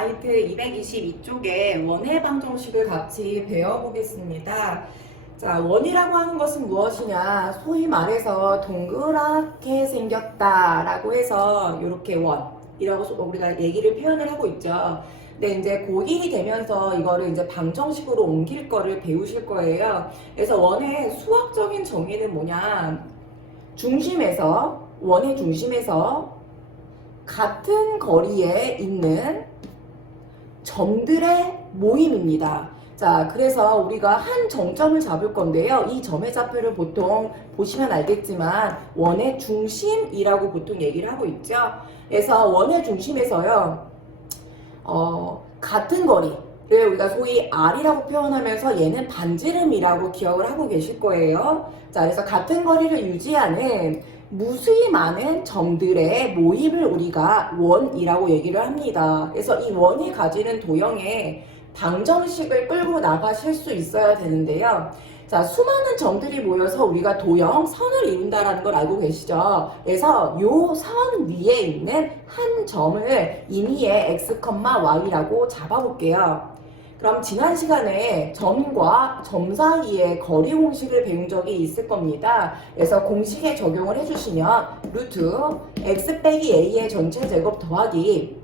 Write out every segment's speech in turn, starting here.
나이트 222쪽에 원의 방정식을 같이 배워보겠습니다. 자, 원이라고 하는 것은 무엇이냐? 소위 말해서 동그랗게 생겼다라고 해서 이렇게 원이라고 우리가 얘기를 표현을 하고 있죠. 근데 이제 고1이 되면서 이거를 이제 방정식으로 옮길 거를 배우실 거예요. 그래서 원의 수학적인 정의는 뭐냐? 원의 중심에서 같은 거리에 있는 점들의 모임입니다. 자, 그래서 우리가 한 정점을 잡을 건데요. 이 점의 좌표를 보통 보시면 알겠지만 원의 중심이라고 보통 얘기를 하고 있죠. 그래서 원의 중심에서요. 같은 거리를 우리가 소위 R이라고 표현하면서 얘는 반지름이라고 기억을 하고 계실 거예요. 자, 그래서 같은 거리를 유지하는 무수히 많은 점들의 모임을 우리가 원이라고 얘기를 합니다. 그래서 이 원이 가지는 도형의 방정식을 끌고 나가실 수 있어야 되는데요. 자, 수많은 점들이 모여서 우리가 도형, 선을 이룬다라는 걸 알고 계시죠? 그래서 요 선 위에 있는 한 점을 임의의 x, y라고 잡아볼게요. 그럼 지난 시간에 점과 점 사이의 거리 공식을 배운 적이 있을 겁니다. 그래서 공식에 적용을 해주시면 루트 x 빼기 a의 전체 제곱 더하기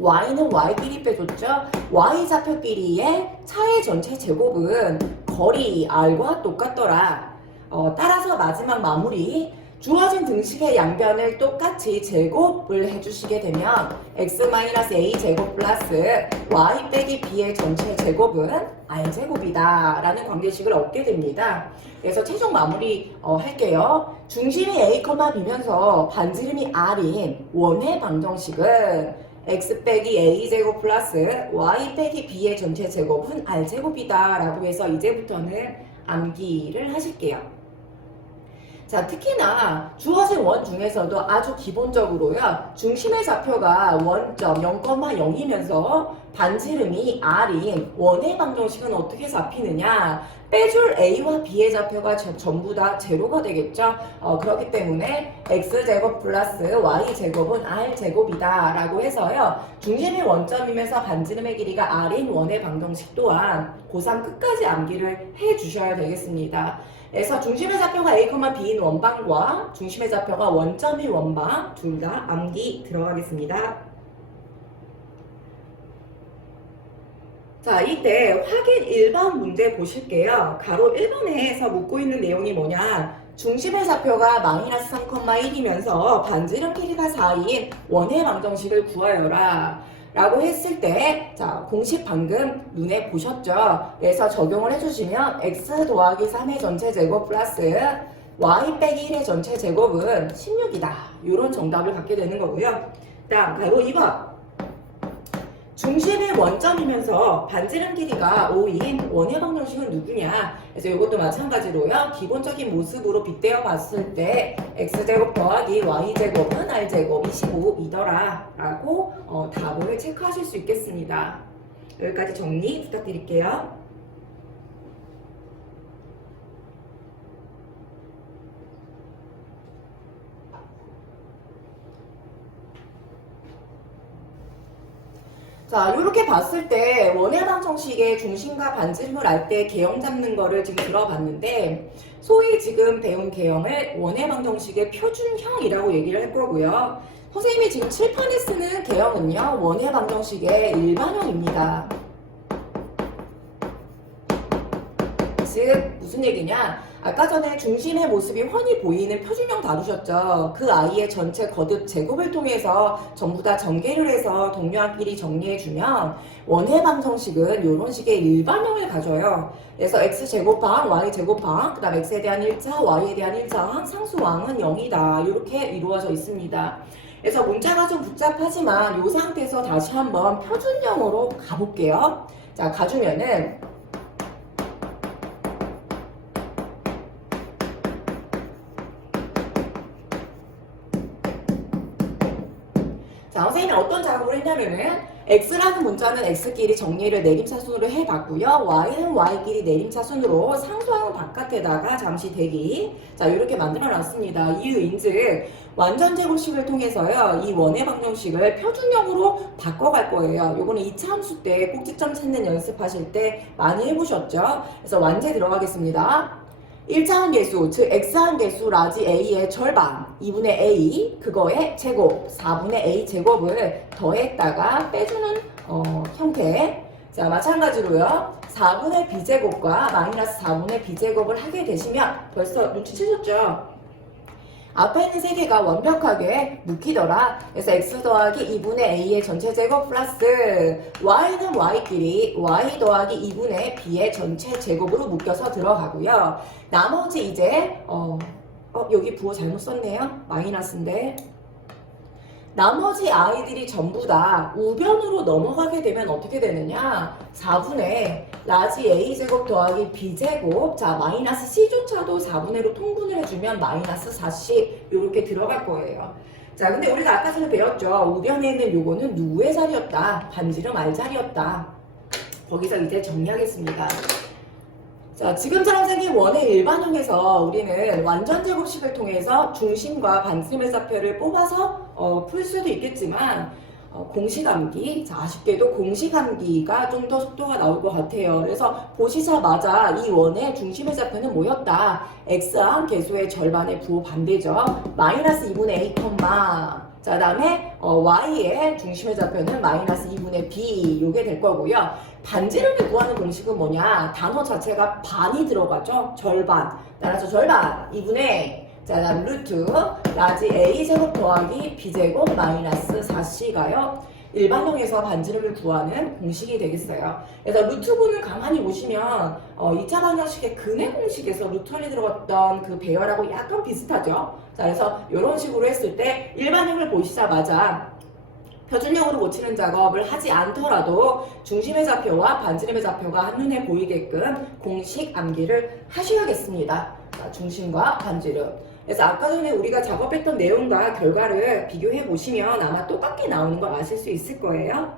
y는 y끼리 빼줬죠. y 좌표끼리의 차의 전체 제곱은 거리 r과 똑같더라. 따라서 마지막 마무리 주어진 등식의 양변을 똑같이 제곱을 해주시게 되면 x-a 제곱 플러스 y 빼기 b의 전체 제곱은 r 제곱이다 라는 관계식을 얻게 됩니다. 그래서 최종 마무리 할게요. 중심이 a, b면서 반지름이 r인 원의 방정식은 x 빼기 a 제곱 플러스 y 빼기 b의 전체 제곱은 r 제곱이다 라고 해서 이제부터는 암기를 하실게요. 자, 특히나 주어진 원 중에서도 아주 기본적으로요. 중심의 좌표가 원점 0,0이면서 반지름이 r인 원의 방정식은 어떻게 잡히느냐? 빼줄 a와 b의 좌표가 전부 다 제로가 되겠죠. 그렇기 때문에 x제곱 플러스 y제곱은 r제곱이다 라고 해서요. 중심이 원점이면서 반지름의 길이가 r인 원의 방정식 또한 고3 끝까지 암기를 해 주셔야 되겠습니다. 그래서 중심의 좌표가 a, b인 원방과 중심의 좌표가 원점인 원방 둘 다 암기 들어가겠습니다. 자, 이때 확인 1번 문제 보실게요. 가로 1번에서 묻고 있는 내용이 뭐냐? 중심의 좌표가 마이너스 3,1이면서 반지름 길이가 4인 원의 방정식을 구하여라 라고 했을 때, 자, 공식 방금 눈에 보셨죠? 그래서 적용을 해주시면 x 더하기 3의 전체 제곱 플러스 y 빼기 1의 전체 제곱은 16이다. 이런 정답을 갖게 되는 거고요. 다음, 가로 2번. 중심이 원점이면서 반지름 길이가 5인 원의 방정식은 누구냐? 그래서 이것도 마찬가지로요. 기본적인 모습으로 빗대어 봤을 때 x제곱 더하기 y제곱은 r제곱 25이더라 라고 답을 체크하실 수 있겠습니다. 여기까지 정리 부탁드릴게요. 자, 이렇게 봤을 때 원의 방정식의 중심과 반지름을 알 때 개형 잡는 거를 지금 들어봤는데 소위 지금 배운 개형을 원의 방정식의 표준형이라고 얘기를 할 거고요. 선생님이 지금 칠판에 쓰는 개형은요. 원의 방정식의 일반형입니다. 즉 무슨 얘기냐? 아까 전에 중심의 모습이 훤히 보이는 표준형 다루셨죠? 그 아이의 전체 거듭 제곱을 통해서 전부 다 전개를 해서 동료학끼리 정리해주면 원의 방정식은 이런 식의 일반형을 가져요. 그래서 x제곱항, y제곱항, 그 다음 x에 대한 1차, y에 대한 1차항, 상수항은 0이다. 이렇게 이루어져 있습니다. 그래서 문자가 좀 복잡하지만 이 상태에서 다시 한번 표준형으로 가볼게요. 자, 가주면은 자, 선생님이 어떤 작업을 했냐면은 x라는 문자는 x끼리 정리를 내림차순으로 해봤고요. y는 y끼리 내림차순으로 상수항은 바깥에다가 잠시 대기. 자, 이렇게 만들어 놨습니다. 이유인즉 완전 제곱식을 통해서요. 이 원의 방정식을 표준형으로 바꿔갈 거예요. 요거는 2차 함수 때 꼭지점 찾는 연습하실 때 많이 해보셨죠? 그래서 완제 들어가겠습니다. 1차항 계수, 즉 x항 계수 라지 a의 절반 2분의 a 그거의 제곱 4분의 a 제곱을 더했다가 빼주는 형태. 자, 마찬가지로요. 4분의 b제곱과 마이너스 4분의 b제곱을 하게 되시면 벌써 눈치채셨죠? 앞에 있는 세 개가 완벽하게 묶이더라. 그래서 x 더하기 2분의 a의 전체 제곱 플러스 y는 y끼리 y 더하기 2분의 b의 전체 제곱으로 묶여서 들어가고요. 나머지 이제 여기 부호 잘못 썼네요. 마이너스인데. 나머지 아이들이 전부 다 우변으로 넘어가게 되면 어떻게 되느냐? 4분의 라지 a제곱 더하기 b제곱, 자 마이너스 c조차도 4분의로 통분을 해주면 마이너스 4c 이렇게 들어갈 거예요. 자, 근데 우리가 아까 전에 배웠죠. 우변에 있는 요거는 누구의 자리였다? 반지름 R 자리였다. 거기서 이제 정리하겠습니다. 자, 지금처럼 생긴 원의 일반형에서 우리는 완전 제곱식을 통해서 중심과 반지름의 좌표를 뽑아서 풀 수도 있겠지만 공식암기, 자 아쉽게도 공식암기가 좀 더 속도가 나올 것 같아요. 그래서 보시자마자 이 원의 중심의 좌표는 뭐였다? x항 계수의 절반의 부호 반대죠. 마이너스 2분의 a, 자, 그 다음에 y의 중심의 좌표는 마이너스 2분의 b 요게 될 거고요. 반지름을 구하는 공식은 뭐냐? 단어 자체가 반이 들어가죠. 절반. 따라서 절반 2분의 자, 다음 루트 라지 a제곱 더하기 b제곱 마이너스 4c가요. 일반형에서 반지름을 구하는 공식이 되겠어요. 그래서 루트분을 가만히 보시면 2차 방정식의 근의 공식에서 루트 안에 들어갔던 그 배열하고 약간 비슷하죠. 자, 그래서 이런 식으로 했을 때 일반형을 보시자마자 표준형으로 고치는 작업을 하지 않더라도 중심의 좌표와 반지름의 좌표가 한눈에 보이게끔 공식 암기를 하셔야겠습니다. 자, 중심과 반지름. 그래서 아까 전에 우리가 작업했던 내용과 결과를 비교해 보시면 아마 똑같게 나오는 걸 아실 수 있을 거예요.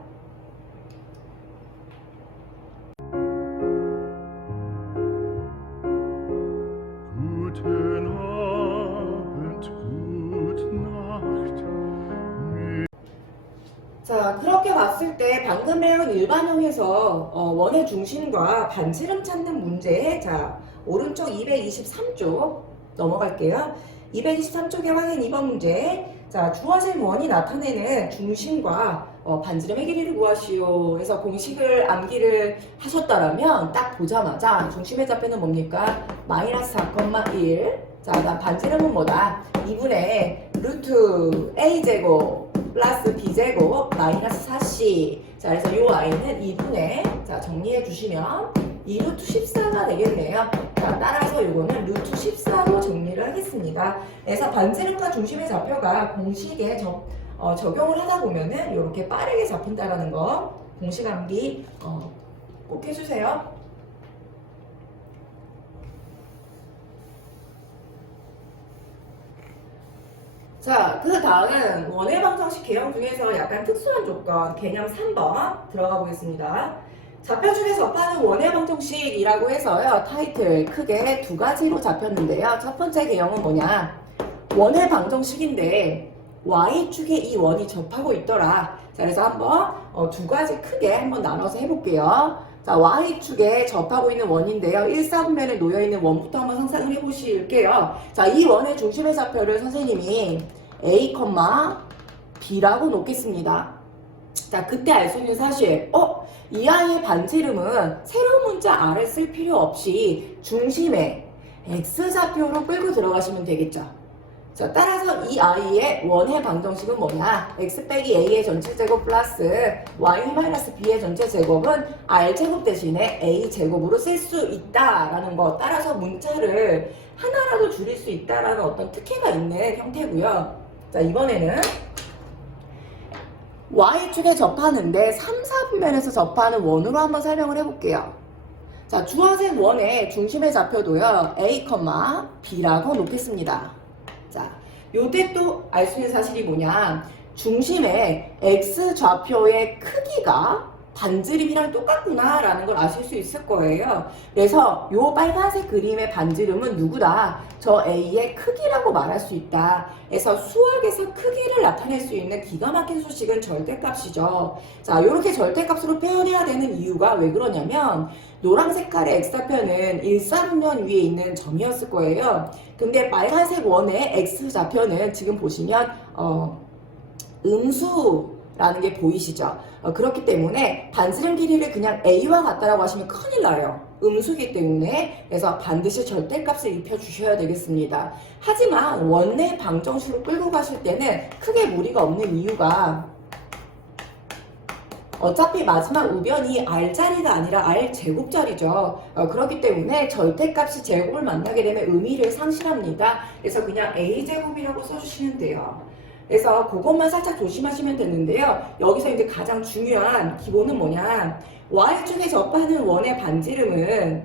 자, 그렇게 봤을 때 방금 배운 일반형에서 원의 중심과 반지름 찾는 문제, 자 오른쪽 223쪽 넘어갈게요. 223쪽의 확인 2번 문제. 자, 주어진 원이 나타내는 중심과 반지름의 길이를 구하시오. 그래서 공식을 암기를 하셨다라면 딱 보자마자 중심의 좌표는 뭡니까? 마이너스 4,1. 자, 그다음 반지름은 뭐다? 2분의 루트 a제곱 플러스 b제곱 마이너스 4c. 자, 그래서 이 y는 2분의 자 정리해 주시면 2루트 14가 되겠네요. 자, 따라서 이거는 루트 14로 정리를 하겠습니다. 그래서 반지름과 중심의 좌표가 공식에 적용을 하다 보면은 이렇게 빠르게 잡힌다라는 거 공식 암기 꼭 해주세요. 자, 그 다음 원의 방정식 개형 중에서 약간 특수한 조건 개념 3번 들어가 보겠습니다. 좌표 중에 접하는 원의 방정식이라고 해서요. 타이틀 크게 두 가지로 잡혔는데요. 첫 번째 개형은 뭐냐? 원의 방정식인데 Y축에 이 원이 접하고 있더라. 자, 그래서 한번 두 가지 크게 한번 나눠서 해볼게요. 자, Y축에 접하고 있는 원인데요. 1사분면에 놓여있는 원부터 한번 상상을 해보실게요. 자, 이 원의 중심의 좌표를 선생님이 A, B라고 놓겠습니다. 자, 그때 알 수 있는 사실, 이 아이의 반지름은 새로운 문자 R을 쓸 필요 없이 중심에 X좌표로 끌고 들어가시면 되겠죠. 자, 따라서 이 아이의 원의 방정식은 뭐냐? x 빼기 a의 전체 제곱 플러스 y 마이너스 b의 전체 제곱은 r제곱 대신에 a제곱으로 쓸 수 있다라는 거. 따라서 문자를 하나라도 줄일 수 있다라는 어떤 특혜가 있는 형태고요. 자, 이번에는 Y축에 접하는데 3, 4분면에서 접하는 원으로 한번 설명을 해볼게요. 자, 주어진 원의 중심의 좌표도요. A, B라고 놓겠습니다. 자, 요때 또 알 수 있는 사실이 뭐냐? 중심의 X좌표의 크기가 반지름이랑 똑같구나 라는 걸 아실 수 있을 거예요. 그래서 요 빨간색 그림의 반지름은 누구다? 저 A의 크기라고 말할 수 있다. 그래서 수학에서 크기를 나타낼 수 있는 기가 막힌 수식은 절대값이죠. 자, 이렇게 절대값으로 표현해야 되는 이유가 왜 그러냐면 노란 색깔의 X좌표는 일사분면 위에 있는 점이었을 거예요. 근데 빨간색 원의 X좌표는 지금 보시면 음수라는 게 보이시죠? 그렇기 때문에 반지름 길이를 그냥 A와 같다라고 하시면 큰일 나요. 음수기 때문에. 그래서 반드시 절대값을 입혀주셔야 되겠습니다. 하지만 원내 방정식으로 끌고 가실 때는 크게 무리가 없는 이유가 어차피 마지막 우변이 R자리가 아니라 R제곱자리죠. 그렇기 때문에 절대값이 제곱을 만나게 되면 의미를 상실합니다. 그래서 그냥 A제곱이라고 써주시면 돼요. 그래서 그것만 살짝 조심하시면 되는데요. 여기서 이제 가장 중요한 기본은 뭐냐. Y축에 접하는 원의 반지름은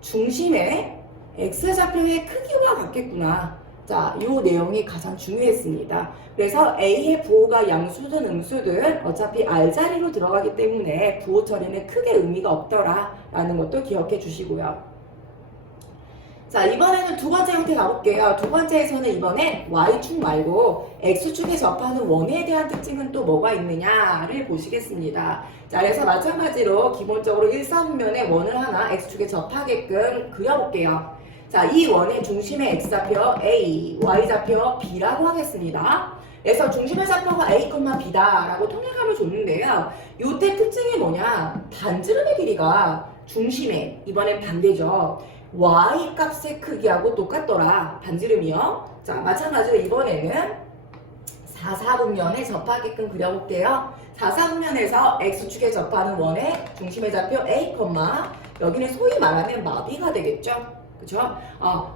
중심의 X좌표의 크기와 같겠구나. 자, 이 내용이 가장 중요했습니다. 그래서 A의 부호가 양수든 음수든 어차피 R자리로 들어가기 때문에 부호 처리는 크게 의미가 없더라 라는 것도 기억해 주시고요. 자, 이번에는 두 번째 형태 가볼게요. 두 번째에서는 이번에 Y축 말고 X축에 접하는 원에 대한 특징은 또 뭐가 있느냐를 보시겠습니다. 자, 그래서 마찬가지로 기본적으로 일사분면에 원을 하나 X축에 접하게끔 그려볼게요. 자, 이 원의 중심의 X좌표 A, Y좌표 B라고 하겠습니다. 그래서 중심의 좌표가 A, B다 라고 통일감을 줬는데요. 요때 특징이 뭐냐? 반지름의 길이가 중심의, 이번엔 반대죠. Y 값의 크기하고 똑같더라. 반지름이요. 자, 마찬가지로 이번에는 4사분면에 접하게끔 그려볼게요. 4사분면에서 X축에 접하는 원의 중심의 좌표 A, 여기는 소위 말하면 마비가 되겠죠. 그죠?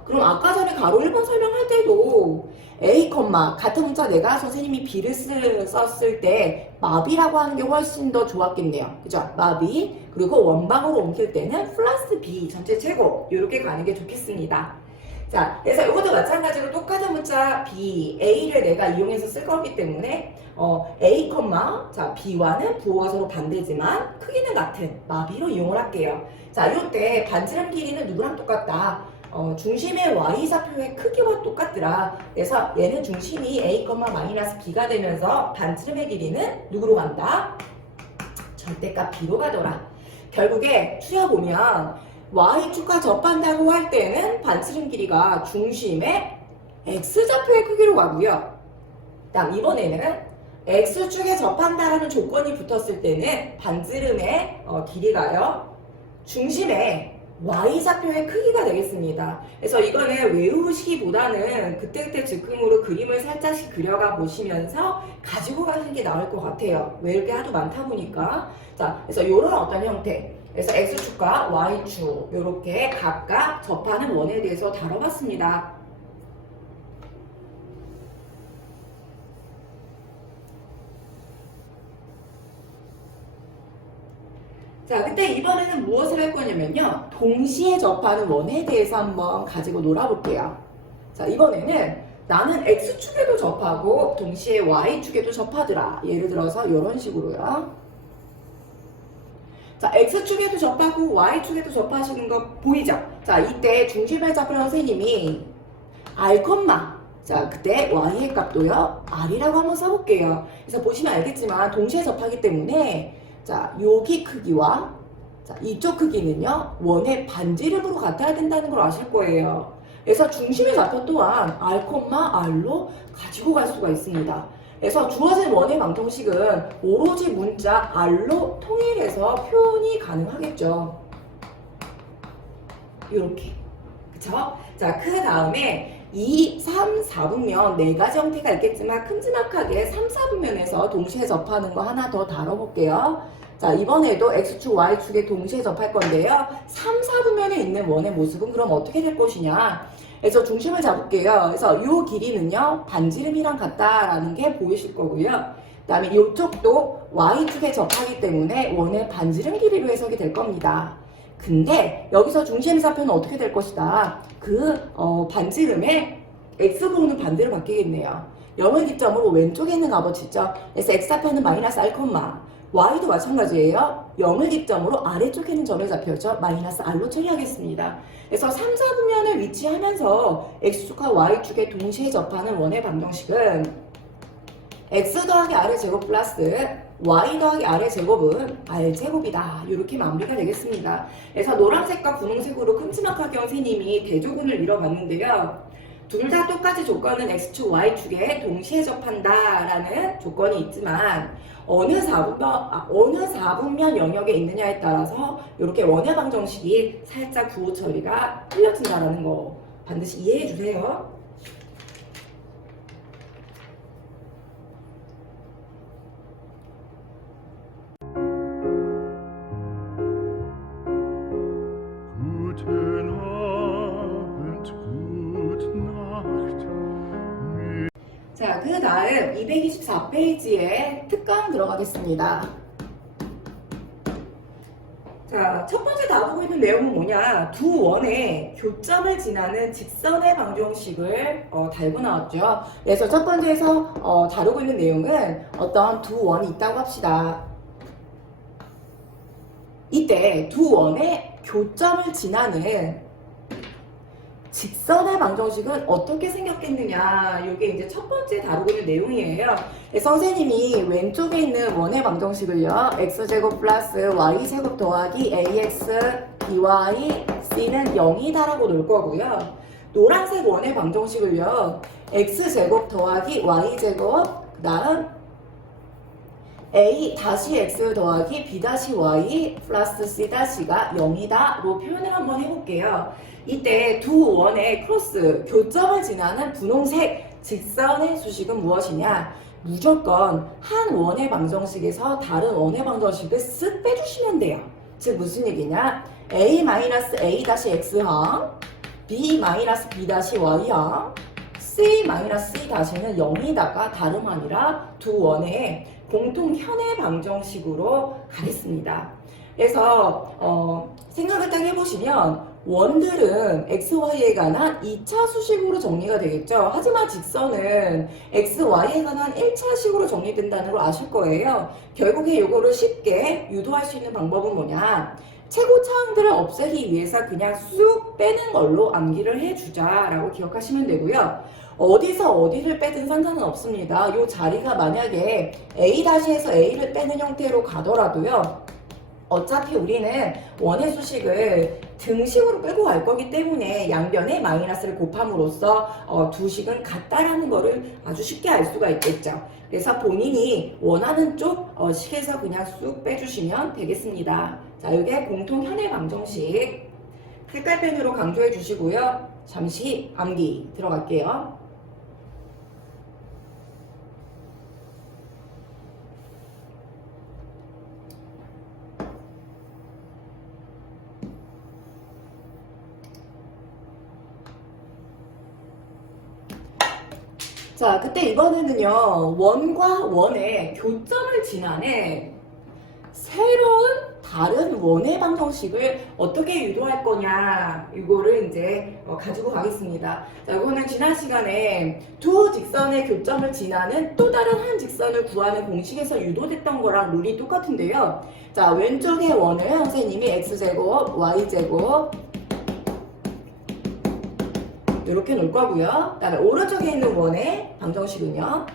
그럼 아까 전에 가로 1번 설명할 때도 A, 같은 문자 내가 선생님이 B를 썼을 때 마비라고 하는 게 훨씬 더 좋았겠네요. 그죠? 마비. 그리고 원방으로 옮길 때는 플러스 B 전체 최고. 이렇게 가는 게 좋겠습니다. 자, 그래서 이것도 마찬가지로 똑같은 문자 B, A를 내가 이용해서 쓸 거기 때문에 A, 자, B와는 부호가 서로 반대지만 크기는 같은 마비로 이용을 할게요. 자, 이때 반지름 길이는 누구랑 똑같다? 중심의 Y좌표의 크기와 똑같더라. 그래서 얘는 중심이 A, B가 되면서 반지름의 길이는 누구로 간다? 절대값 B로 가더라. 결국에 추려보면 Y축과 접한다고 할 때는 반지름 길이가 중심의 X좌표의 크기로 가고요. 다음 이번에는 X축에 접한다라는 조건이 붙었을 때는 반지름의 길이가요. 중심의 Y좌표의 크기가 되겠습니다. 그래서 이거는 외우시기보다는 그때그때 즉흥으로 그림을 살짝씩 그려가 보시면서 가지고 가는 게 나을 것 같아요. 외울 게 하도 많다 보니까. 자, 그래서 이런 어떤 형태. 그래서 X축과 Y축 이렇게 각각 접하는 원에 대해서 다뤄봤습니다. 자, 그때 이번에는 무엇을 할 거냐면요. 동시에 접하는 원에 대해서 한번 가지고 놀아볼게요. 자, 이번에는 나는 X축에도 접하고 동시에 Y축에도 접하더라. 예를 들어서 이런 식으로요. 자, X축에도 접하고 Y축에도 접하시는 거 보이죠? 자, 이때 중심의 좌표 선생님이 R, 자, 그때 Y의 값도요. R이라고 한번 써볼게요. 그래서 보시면 알겠지만 동시에 접하기 때문에 자, 여기 크기와 자, 이쪽 크기는요. 원의 반지름으로 같아야 된다는 걸 아실 거예요. 그래서 중심의 좌표 또한 R, R로 가지고 갈 수가 있습니다. 그래서 주어진 원의 방정식은 오로지 문자 R로 통일해서 표현이 가능하겠죠. 이렇게. 그쵸? 자, 그 다음에 2, 3, 4분면 네 가지 형태가 있겠지만 큼지막하게 3, 4분면에서 동시에 접하는 거 하나 더 다뤄볼게요. 자, 이번에도 X축, Y축에 동시에 접할 건데요. 3, 4분면에 있는 원의 모습은 그럼 어떻게 될 것이냐. 그래서 중심을 잡을게요. 그래서 이 길이는요. 반지름이랑 같다라는 게 보이실 거고요. 그 다음에 이쪽도 Y축에 접하기 때문에 원의 반지름 길이로 해석이 될 겁니다. 근데 여기서 중심 좌표는 어떻게 될 것이다. 그 반지름의 X번호는 반대로 바뀌겠네요. 0을 기점으로 왼쪽에 있는 값어치 있죠. 그래서 x좌표는 마이너스 r, y도 마찬가지예요. 0을 기점으로 아래쪽에 있는 점을 좌표죠. 마이너스 r로 처리하겠습니다. 그래서 3, 4분면에 위치하면서 x축과 y축에 동시에 접하는 원의 방정식은 x 더하기 r의 제곱 플러스 y 더하기 r의 제곱은 r제곱이다. 이렇게 마무리가 되겠습니다. 그래서 노란색과 분홍색으로 큼지막하게 선생님이 대조군을 이뤄봤는데요. 둘 다 똑같이 조건은 x축, y축에 동시에 접한다라는 조건이 있지만 어느 4분면 영역에 있느냐에 따라서 이렇게 원의 방정식이 살짝 부호 처리가 틀려진다는 거 반드시 이해해 주세요. Guten Abend, gute Nacht. 자, 그 다음 224페이지에 특강 들어가겠습니다. 자, 첫 번째 다루고 있는 내용은 뭐냐? 두 원의 교점을 지나는 직선의 방정식을 달고 나왔죠. 그래서 첫 번째에서 다루고 있는 내용은 어떤 두 원이 있다고 합시다. 이때 두 원의 교점을 지나는 직선의 방정식은 어떻게 생겼겠느냐, 이게 이제 첫 번째 다루고 있는 내용이에요. 선생님이 왼쪽에 있는 원의 방정식을요, x제곱 플러스 y제곱 더하기 ax by c는 0이다라고 놓을 거고요. 노란색 원의 방정식을요, x제곱 더하기 y제곱 그 다음 a 다시 x 더하기 b 다시 y 플러스 c 다시가 0이다로 표현을 한번 해볼게요. 이때 두 원의 크로스 교점을 지나는 분홍색 직선의 수식은 무엇이냐? 무조건 한 원의 방정식에서 다른 원의 방정식을 쓱 빼주시면 돼요. 즉 무슨 얘기냐? a-a-x항, b-b-y항, c-c-는 0이다가 다름 아니라 두 원의 공통 현의 방정식으로 가겠습니다. 그래서 생각을 딱 해보시면 원들은 x, y에 관한 2차 수식으로 정리가 되겠죠. 하지만 직선은 x, y에 관한 1차식으로 정리된다는 걸 아실 거예요. 결국에 이거를 쉽게 유도할 수 있는 방법은 뭐냐? 최고차항들을 없애기 위해서 그냥 쑥 빼는 걸로 암기를 해주자라고 기억하시면 되고요. 어디서 어디를 빼든 상관은 없습니다. 이 자리가 만약에 a-에서 a를 빼는 형태로 가더라도요. 어차피 우리는 원의 수식을 등식으로 끌고 갈 거기 때문에 양변에 마이너스를 곱함으로써 두 식은 같다라는 거를 아주 쉽게 알 수가 있겠죠. 그래서 본인이 원하는 쪽 식에서 그냥 쑥 빼주시면 되겠습니다. 자, 이게 공통 현의 방정식 색깔펜으로 강조해 주시고요. 잠시 암기 들어갈게요. 자, 그때 이번에는요, 원과 원의 교점을 지나는 새로운 다른 원의 방정식을 어떻게 유도할 거냐, 이거를 이제 가지고 가겠습니다. 자, 이거는 지난 시간에 두 직선의 교점을 지나는 또 다른 한 직선을 구하는 공식에서 유도됐던 거랑 룰이 똑같은데요. 자, 왼쪽의 원을 선생님이 x제곱, y제곱 이렇게 놓을 거고요. 그 다음에 오른쪽에 있는 원의 방정식은요.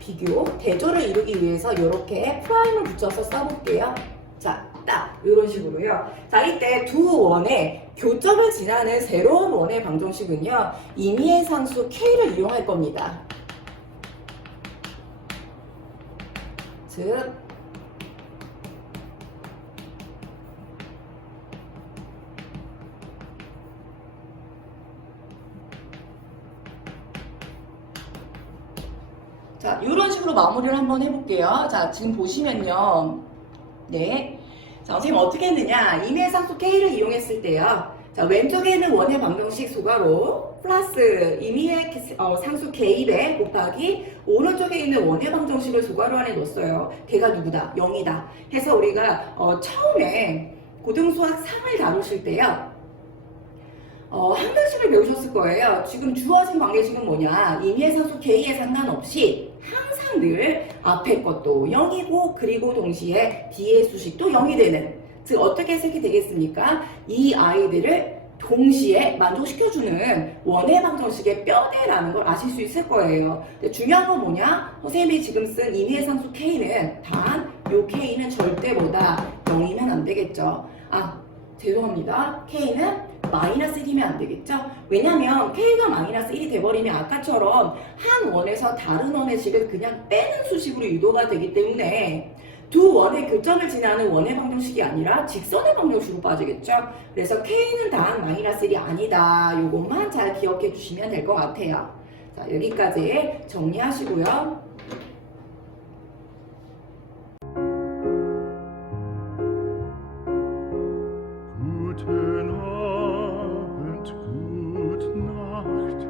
비교, 대조를 이루기 위해서 이렇게 프라임을 붙여서 써볼게요. 자, 딱 이런 식으로요. 자, 이때 두 원의 교점을 지나는 새로운 원의 방정식은요. 임의의 상수 k를 이용할 겁니다. 즉 자, 이런 식으로 마무리를 한번 해볼게요. 자, 지금 보시면요. 네. 자, 선생님 어떻게 했느냐. 임의의 상수 K를 이용했을 때요. 자, 왼쪽에 있는 원의 방정식 소괄호 플러스 임의의 상수 K배 곱하기 오른쪽에 있는 원의 방정식을 소괄호 안에 넣었어요. 걔가 누구다? 0이다. 해서 우리가 처음에 고등수학 3을 다루실 때요. 항등식을 배우셨을 거예요. 지금 주어진 관계식은 뭐냐? 임의의 상수 K에 상관없이 항상 늘 앞에 것도 0이고 그리고 동시에 뒤의 수식도 0이 되는, 즉 어떻게 해석이 되겠습니까? 이 아이들을 동시에 만족시켜주는 원의 방정식의 뼈대라는 걸 아실 수 있을 거예요. 근데 중요한 건 뭐냐? 선생님이 지금 쓴 임의의 상수 K는 단 요 K는 절대보다 0이면 안 되겠죠. 죄송합니다. K는 마이너스 1이면 안 되겠죠? 왜냐면 K가 마이너스 1이 돼버리면 아까처럼 한 원에서 다른 원의 식을 그냥 빼는 수식으로 유도가 되기 때문에 두 원의 교점을 지나는 원의 방정식이 아니라 직선의 방정식으로 빠지겠죠? 그래서 K는 단 마이너스 1이 아니다. 요것만 잘 기억해 주시면 될 것 같아요. 자, 여기까지 정리하시고요. Guten Abend, gute Nacht.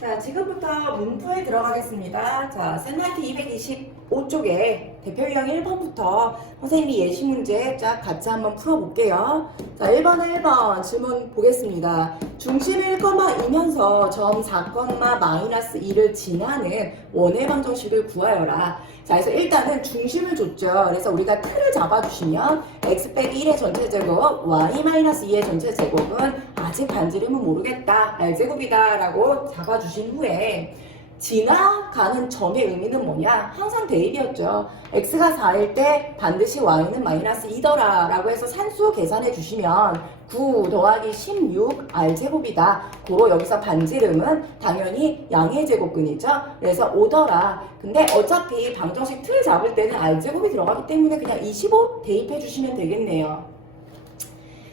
자, 지금부터 문부에 들어가겠습니다. 자, 셀라이트 225쪽에 대표 유형 1번부터 선생님이 예시 문제 쫙 같이 한번 풀어볼게요. 자, 1번 질문 보겠습니다. 중심 1,2면서 점 4,-2를 지나는 원의 방정식을 구하여라. 자, 그래서 일단은 중심을 줬죠. 그래서 우리가 틀을 잡아주시면 x 빼기 1의 전체 제곱, y-2의 전체 제곱은 아직 반지름은 모르겠다, r제곱이다 라고 잡아주신 후에 지나가는 점의 의미는 뭐냐? 항상 대입이었죠. x가 4일 때 반드시 y는 마이너스 2더라 라고 해서 산수 계산해 주시면 9 더하기 16 r제곱이다. 고로 여기서 반지름은 당연히 양의 제곱근이죠. 그래서 5더라. 근데 어차피 방정식 틀 잡을 때는 r제곱이 들어가기 때문에 그냥 25 대입해 주시면 되겠네요.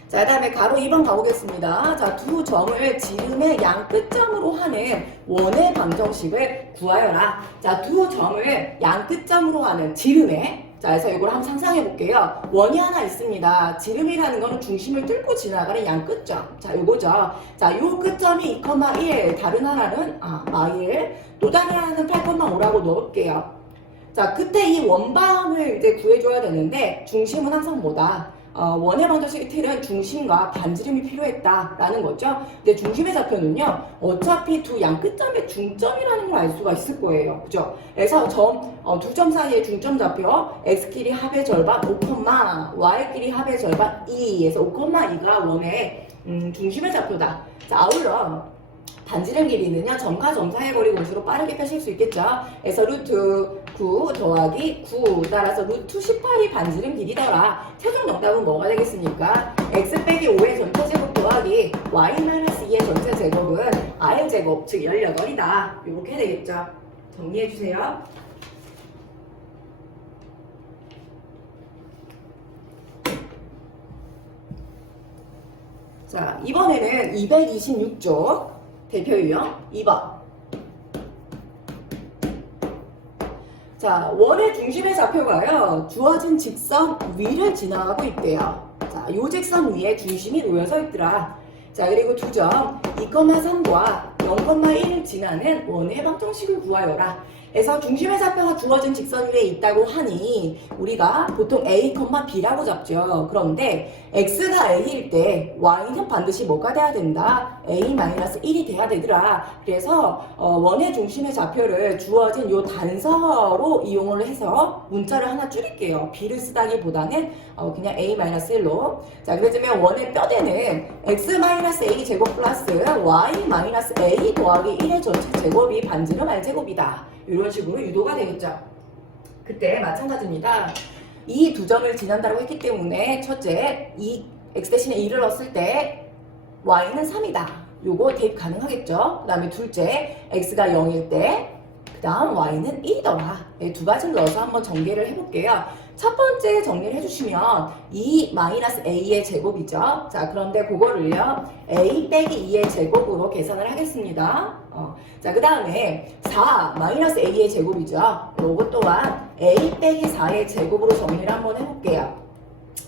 자, 그 다음에 가로 2번 가보겠습니다. 자, 두 점을 지름의 양 끝점으로 하는 원의 방정식을 구하여라. 자, 두 점을 양 끝점으로 하는 지름의, 자, 그래서 이걸 한번 상상해 볼게요. 원이 하나 있습니다. 지름이라는 거는 중심을 뚫고 지나가는 양 끝점. 자, 요거죠. 자, 요 끝점이 2,1, 다른 하나는, 마일, 또 다른 하나는 8,5라고 넣을게요. 자, 그때 이 원방을 이제 구해줘야 되는데, 중심은 항상 뭐다? 원의 방정식의 틀은 중심과 반지름이 필요했다라는 거죠. 근데 중심의 좌표는요, 어차피 두 양 끝점의 중점이라는 걸 알 수가 있을 거예요. 그죠? 그래서 두 점 사이의 중점 좌표, x끼리 합의 절반 5, y끼리 합의 절반 2에서 5,2가 원의 중심의 좌표다. 자, 아울러 반지름 길이는요, 점과 점 사이의 거리 공수로 빠르게 펴실 수 있겠죠. 그래서 루트 9 더하기 9 따라서 루트 18이 반지름 길이더라. 최종 정답은 뭐가 되겠습니까? x 빼기 5의 전체 제곱 더하기 y-2의 전체 제곱은 r 제곱, 즉 18이다. 이렇게 되겠죠. 정리해 주세요. 자, 이번에는 226쪽 대표 유형 2번. 자, 원의 중심의 좌표가요, 주어진 직선 위를 지나가고 있대요. 자, 요 직선 위에 중심이 놓여서 있더라. 자, 그리고 두 점 2,3과 0,1을 지나는 원의 방정식을 구하여라. 그래서 중심의 좌표가 주어진 직선 위에 있다고 하니 우리가 보통 A, B라고 잡죠. 그런데 X가 A일 때 Y는 반드시 뭐가 돼야 된다? A-1이 돼야 되더라. 그래서 원의 중심의 좌표를 주어진 요 단서로 이용을 해서 문자를 하나 줄일게요. B를 쓰다기보다는 그냥 A-1로. 자, 그러면 원의 뼈대는 X-A 제곱 플러스 Y-A 더하기 1의 전체 제곱이 반지름 R제곱이다. 이런 식으로 유도가 되겠죠. 그때 마찬가지입니다. 이 두 점을 지난다고 했기 때문에 첫째, 이 x 대신에 2를 넣었을 때 y는 3이다. 요거 대입 가능하겠죠. 그 다음에 둘째, x가 0일 때 그 다음 y는 1이더라. 두 가지를 넣어서 한번 전개를 해볼게요. 첫 번째 정리를 해주시면 2-a의 제곱이죠. 자, 그런데 그거를요, a 빼기 2의 제곱으로 계산을 하겠습니다. 자, 그 다음에 4-a의 제곱이죠. 요거 또한 a 빼기 4의 제곱으로 정리를 한번 해볼게요.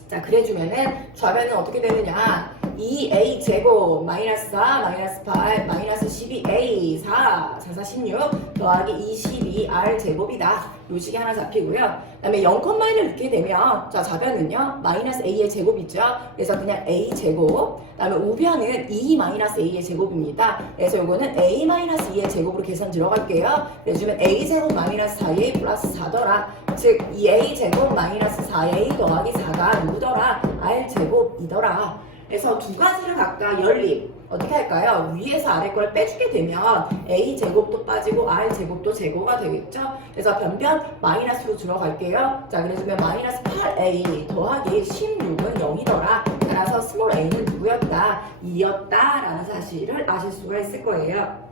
자, 그래주면은 좌변은 어떻게 되느냐? 2a 제곱 마이너스 4 마이너스 8 마이너스 12a 4 4 4 16 더하기 22r 제곱이다. 요 식이 하나 잡히고요. 그 다음에 0,1을 넣게 되면 자 좌변은요 마이너스 a의 제곱이죠. 그래서 그냥 a 제곱. 그 다음에 우변은 2 마이너스 a의 제곱입니다. 그래서 요거는 a 마이너스 2의 제곱으로 계산 들어갈게요. 그래주면 a 제곱 마이너스 4a 플러스 4더라. 즉 2a 제곱 마이너스 4a 더하기 4가 누구더라? r 제곱이더라. 그래서 두 가지를 각각 연립 어떻게 할까요? 위에서 아래 걸 빼주게 되면 a 제곱도 빠지고 r 제곱도 제곱가 되겠죠? 그래서 변변 마이너스로 들어갈게요. 자, 그래주면 마이너스 8a 더하기 16은 0이더라. 따라서 스몰 a는 누구였다? 2였다 라는 사실을 아실 수가 있을 거예요.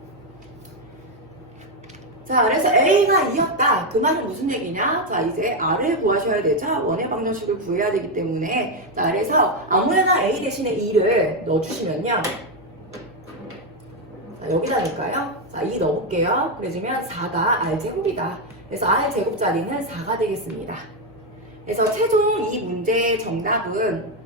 자, 그래서 A가 2였다. 그 말은 무슨 얘기냐? 자, 이제 R을 구하셔야 되죠? 원의 방정식을 구해야 되기 때문에. 자, 그래서 아무래나 A 대신에 2를 넣어주시면요. 자, 여기다니까요. 자, 2 넣어볼게요. 그래주면 4가 R제곱이다. 그래서 R제곱 자리는 4가 되겠습니다. 그래서 최종 이 문제의 정답은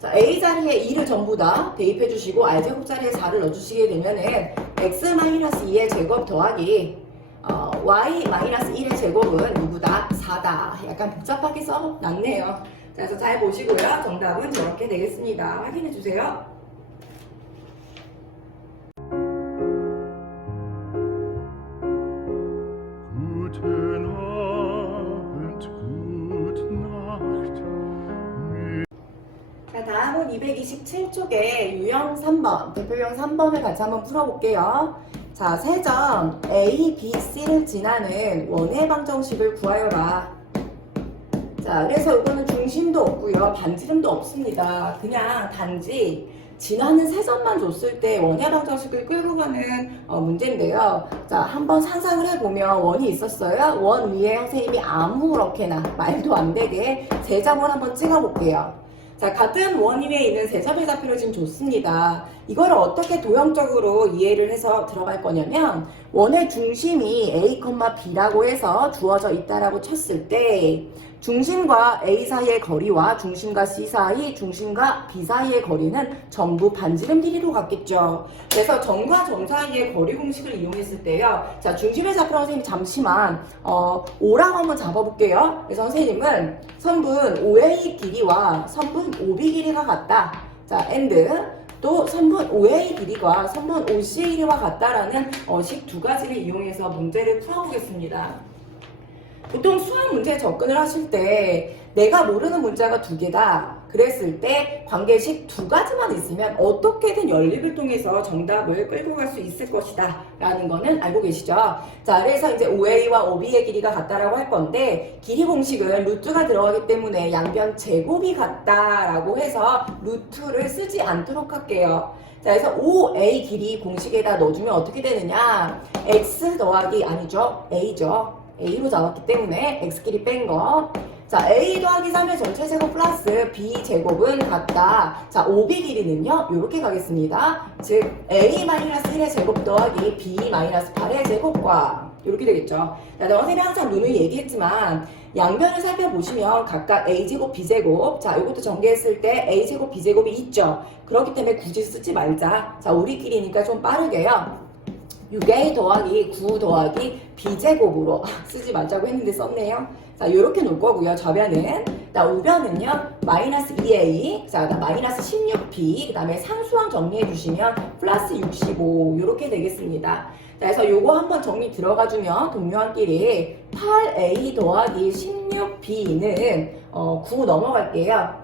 자, A 자리에 2를 전부 다 대입해 주시고 R제곱 자리에 4를 넣어주시게 되면은 X-2의 제곱 더하기 Y-1의 제곱은 누구다? 4다. 약간 복잡하게 써놨네요. 자, 그래서 잘 보시고요. 정답은 저렇게 되겠습니다. 확인해 주세요. Guten Abend, gute Nacht. 자, 다음은 227쪽에 유형 3번, 대표형 3번을 같이 한번 풀어볼게요. 자, 세점 A, B, C를 지나는 원의 방정식을 구하여라. 자, 그래서 이거는 중심도 없고요. 반지름도 없습니다. 그냥 단지 지나는 세점만 줬을 때 원의 방정식을 끌고 가는 문제인데요. 자, 한번 상상을 해보면 원이 있었어요. 원 위에 선생님이 아무렇게나 말도 안 되게 세점을 한번 찍어볼게요. 자, 같은 원 위에 있는 세점의 좌표를 지금 줬습니다. 이걸 어떻게 도형적으로 이해를 해서 들어갈 거냐면 원의 중심이 A, B라고 해서 주어져 있다라고 쳤을 때 중심과 A 사이의 거리와 중심과 C 사이, 중심과 B 사이의 거리는 전부 반지름 길이로 같겠죠. 그래서 점과 점 사이의 거리 공식을 이용했을 때요. 자, 중심의 좌표 선생님 잠시만 5라고 한번 잡아볼게요. 그래서 선생님은 선분 OA 길이와 선분 OB 길이가 같다. 자, and 또 선분 OA 길이가 선분 OC 길이와 같다라는 식 두 가지를 이용해서 문제를 풀어보겠습니다. 보통 수학 문제 접근을 하실 때 내가 모르는 문자가 두 개다 그랬을 때 관계식 두 가지만 있으면 어떻게든 연립을 통해서 정답을 끌고 갈 수 있을 것이다 라는 거는 알고 계시죠? 자, 그래서 이제 OA와 OB의 길이가 같다라고 할 건데 길이 공식은 루트가 들어가기 때문에 양변 제곱이 같다라고 해서 루트를 쓰지 않도록 할게요. 자, 그래서 OA 길이 공식에다 넣어주면 어떻게 되느냐? X 더하기 아니죠? A죠. A로 잡았기 때문에 X끼리 뺀 거. 자, A 더하기 3의 전체 제곱 플러스 B 제곱은 같다. 자, OB 길이는요, 요렇게 가겠습니다. 즉, A-1의 제곱 더하기 B-8의 제곱과 요렇게 되겠죠. 자, 선생님이 항상 누누이 얘기했지만 양변을 살펴보시면 각각 A제곱, B제곱 자, 이것도 전개했을 때 A제곱, B제곱이 있죠. 그렇기 때문에 굳이 쓰지 말자. 자, 우리끼리니까 좀 빠르게요. 6a 더하기 9 더하기 b제곱으로 쓰지 말자고 했는데 썼네요. 자, 요렇게 놓을 거고요. 좌변은. 자, 우변은요. 마이너스 2a, 자, 마이너스 16b, 그 다음에 상수항 정리해 주시면 플러스 65 요렇게 되겠습니다. 자, 그래서 요거 한번 정리 들어가주면 동료한끼리 8a 더하기 16b는 9 넘어갈게요.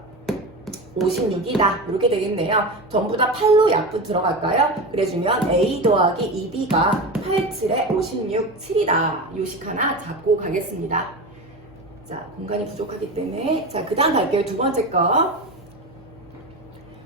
56이다. 이렇게 되겠네요. 전부 다 8로 약분 들어갈까요? 그래주면 A 더하기 2B가 8, 7에 56, 7이다. 요식 하나 잡고 가겠습니다. 자, 공간이 부족하기 때문에. 자, 그 다음 갈게요. 두 번째 거.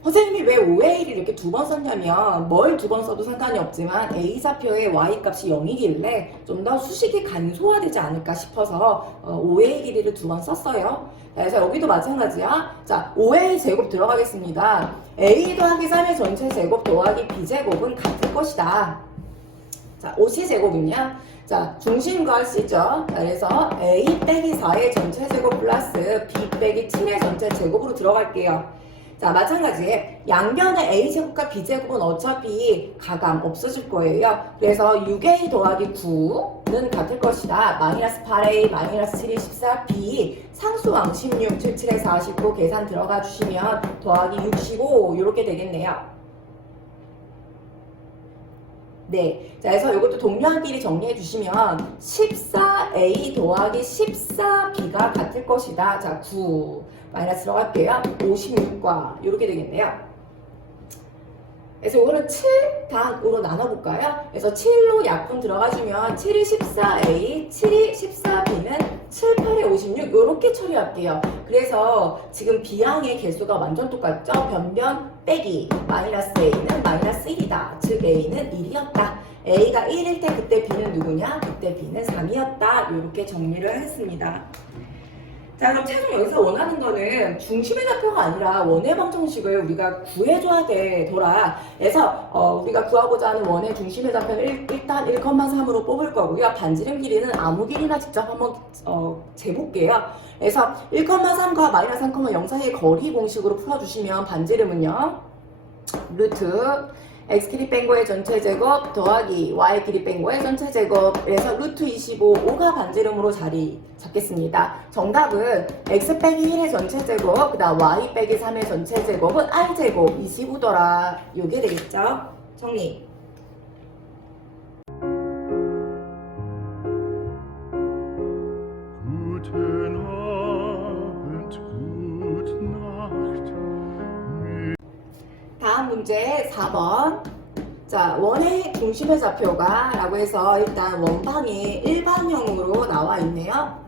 선생님이 왜 OA를 이렇게 두 번 썼냐면 뭘 두 번 써도 상관이 없지만 A좌표의 Y값이 0이길래 좀 더 수식이 간소화되지 않을까 싶어서 OA 길이를 두 번 썼어요. 그래서 여기도 마찬가지야. 자, OA 제곱 들어가겠습니다. A 더하기 3의 전체 제곱 더하기 B제곱은 같을 것이다. 자, OC 제곱은요. 자, 중심과 C죠. 자, 그래서 A 빼기 4의 전체 제곱 플러스 B 빼기 7의 전체 제곱으로 들어갈게요. 자, 마찬가지 양변의 A제곱과 B제곱은 어차피 가감 없어질 거예요. 그래서 6A 더하기 9는 같을 것이다. 마이너스 8A, 마이너스 7이 14B, 상수항 16, 77에 49 계산 들어가 주시면 더하기 65 이렇게 되겠네요. 네, 자, 그래서 이것도 동료한끼리 정리해 주시면 14A 더하기 14B가 같을 것이다. 자, 9 마이너스 들어갈게요. 56과 이렇게 되겠네요. 그래서 이거는 7단으로 나눠볼까요? 그래서 7로 약분 들어가주면 7이 14A, 7이 14B는 7, 8에 56 이렇게 처리할게요. 그래서 지금 B항의 개수가 완전 똑같죠? 변변 빼기 마이너스 A는 마이너스 1이다. 즉 A는 1이었다. A가 1일 때 그때 B는 누구냐? 그때 B는 3이었다. 이렇게 정리를 하겠습니다. 자, 그럼 최종 여기서 원하는 거는 중심의 좌표가 아니라 원의 방정식을 우리가 구해줘야 되더라. 그래서 우리가 구하고자 하는 원의 중심의 좌표는 일단 1,3으로 뽑을 거고요. 반지름 길이는 아무 길이나 직접 한번 재볼게요. 그래서 1,3과 마이너스 3,0 사이의 거리 공식으로 풀어주시면 반지름은요. 루트 x끼리 뺀 거의 전체 제곱 더하기 y끼리 뺀 거의 전체 제곱. 그래서 루트 25, 5가 반지름으로 자리 잡겠습니다. 정답은 x 빼기 1의 전체 제곱, 그 다음 y 빼기 3의 전체 제곱은 r제곱 25더라. 요게 되겠죠? 정리. Guten Abend, gute Nacht. 다음 문제 4번. 자, 원의 중심의 좌표가 라고 해서 일단 원방이 일반형으로 나와 있네요.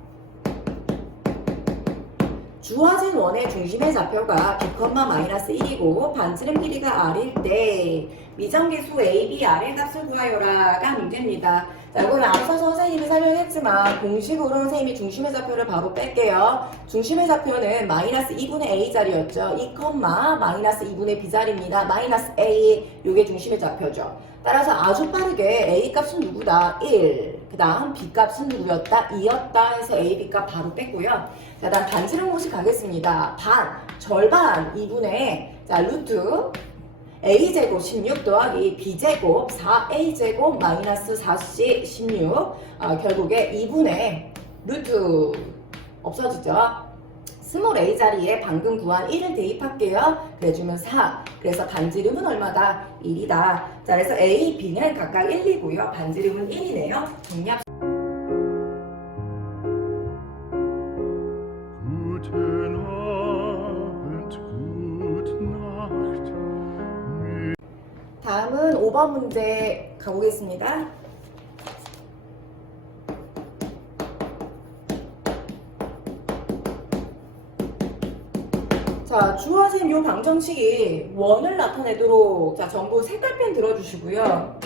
주어진 원의 중심의 좌표가 B,-1이고 반지름 길이가 R일 때 미정계수 A, B, R의 값을 구하여라가 문제입니다. 자, 이거는 앞서 선생님이 설명했지만 공식으로 선생님이 중심의 좌표를 바로 뺄게요. 중심의 좌표는 마이너스 2분의 A 자리였죠. 2, 마이너스 2분의 B 자리입니다. 마이너스 A, 요게 중심의 좌표죠. 따라서 아주 빠르게 A 값은 누구다? 1. 그 다음 B 값은 누구였다? 2였다 해서 A, B 값 바로 뺐고요. 자, 다음 반지름 공식 가겠습니다. 절반 2분의 루트 A제곱 16 더하기 B제곱 4A제곱 마이너스 4C 16 결국에 2분의 루트 없어지죠. 스몰 a 자리에 방금 구한 1을 대입할게요. 그래주면 4. 그래서 반지름은 얼마다? 1이다. 자, 그래서 A, B는 각각 1이고요. 반지름은 1이네요. 정리합시다. Guten Abend, gute Nacht. 다음은 5번 문제 가보겠습니다. 자, 주어진 요 방정식이 원을 나타내도록 자, 전부 색깔펜 들어주시고요.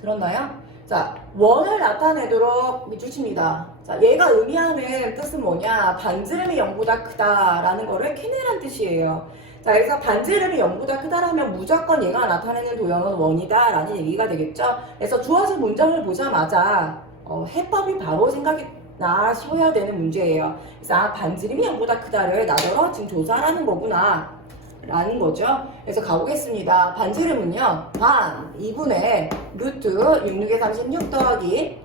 들었나요? 자, 원을 나타내도록 밑줄칩니다. 자, 얘가 의미하는 뜻은 뭐냐? 반지름이 0보다 크다라는 거를 캐내란 뜻이에요. 자, 그래서 반지름이 0보다 크다라면 무조건 얘가 나타내는 도형은 원이다 라는 얘기가 되겠죠. 그래서 주어진 문장을 보자마자 해법이 바로 생각이 나셔야 되는 문제예요. 그래서 반지름이 0보다 크다를 나더러 지금 조사하는 거구나 라는 거죠. 그래서 가보겠습니다. 반지름은요, 반 2분의 루트 66에 36 더하기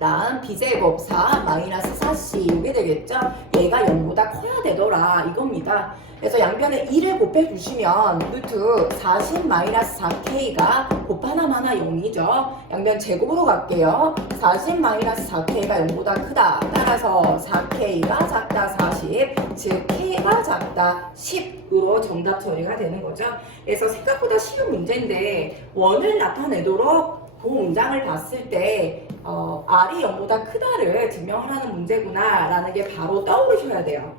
다음 B제곱 4 마이너스 4C 이게 되겠죠. 얘가 0보다 커야 되더라 이겁니다. 그래서 양변에 2를 곱해주시면 루트 40 마이너스 4K가 곱하나마나 0이죠. 양변 제곱으로 갈게요. 40 마이너스 4K가 0보다 크다. 따라서 4K가 작다 40, 즉 K가 작다 10으로 정답 처리가 되는 거죠. 그래서 생각보다 쉬운 문제인데 원을 나타내도록 그 문장을 봤을 때 R이 0보다 크다를 증명하라는 문제구나 라는 게 바로 떠오르셔야 돼요.